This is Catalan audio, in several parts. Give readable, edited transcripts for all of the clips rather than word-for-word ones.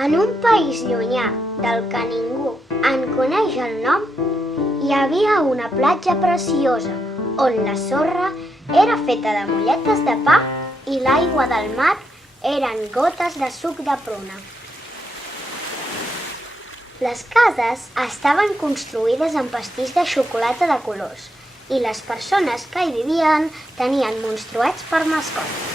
En un país llunyà del que ningú en coneix el nom, hi havia una platja preciosa on la sorra era feta de molletes de pa i l'aigua del mar eren gotes de suc de pruna. Les cases estaven construïdes amb pastís de xocolata de colors i les persones que hi vivien tenien monstruets per mascota.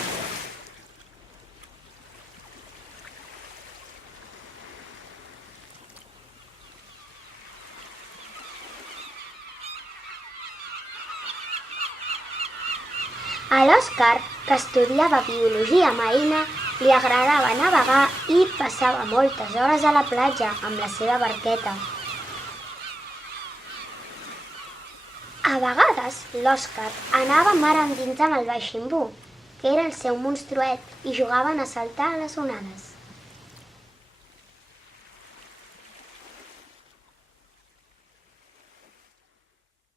A l'Òscar, que estudiava biologia marina, li agradava navegar i passava moltes hores a la platja amb la seva barqueta. A vegades, l'Òscar anava mar endins amb el Baiximbu, que era el seu monstruet, i jugaven a saltar a les onades.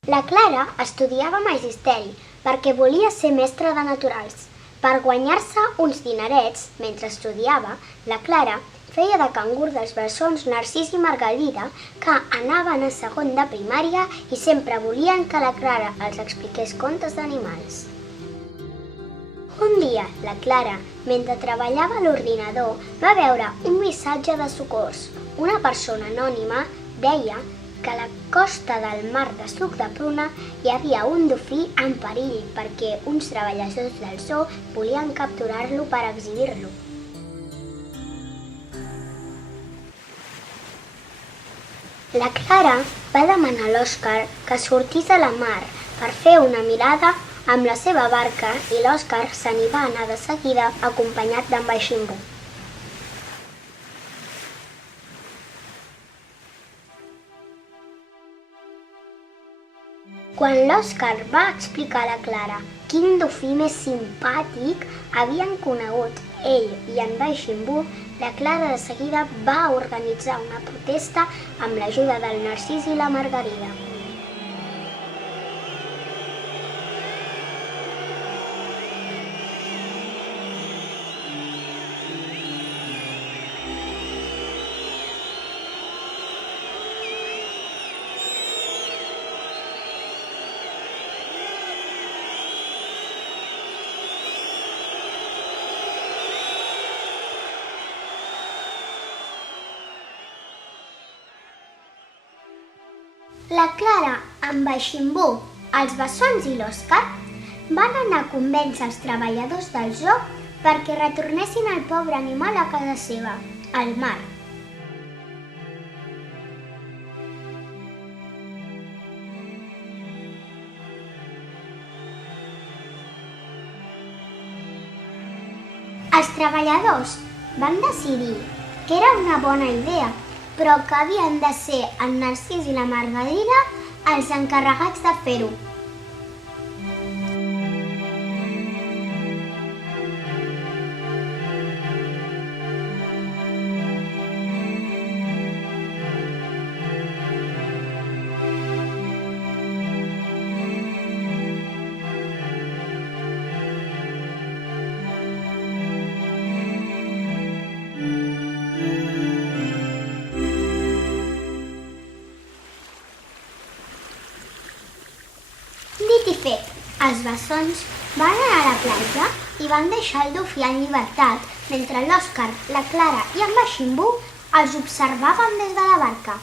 La Clara estudiava magisteri perquè volia ser mestra de naturals. Per guanyar-se uns dinerets mentre estudiava, la Clara feia de cangur dels bessons Narcís i Margalida, que anaven a segon de primària i sempre volien que la Clara els expliqués contes d'animals. Un dia, la Clara, mentre treballava a l'ordinador, va veure un missatge de socors. Una persona anònima deia que a la costa del mar de suc de pruna hi havia un dofí en perill perquè uns treballadors del zoo volien capturar-lo per exhibir-lo. La Clara va demanar a l'Òscar que sortís a la mar per fer una mirada amb la seva barca i l'Òscar se n'hi va anar de seguida acompanyat d'en Baiximbu. Quan l'Òscar va explicar a la Clara quin dofí més simpàtic havien conegut ell i en Baiximbu, la Clara de seguida va organitzar una protesta amb l'ajuda del Narcís i la Margarida. La Clara, en Baiximbu, els bessons i l'Òscar van anar a convèncer els treballadors del zoo perquè retornessin el pobre animal a casa seva, al mar. Els treballadors van decidir que era una bona idea, però que havien de ser en Narcís i la Margarida els encarregats de fer-ho. Dit i fet, els bessons van anar a la platja i van deixar el dofí en llibertat, mentre l'Òscar, la Clara i en Baiximbu els observaven des de la barca.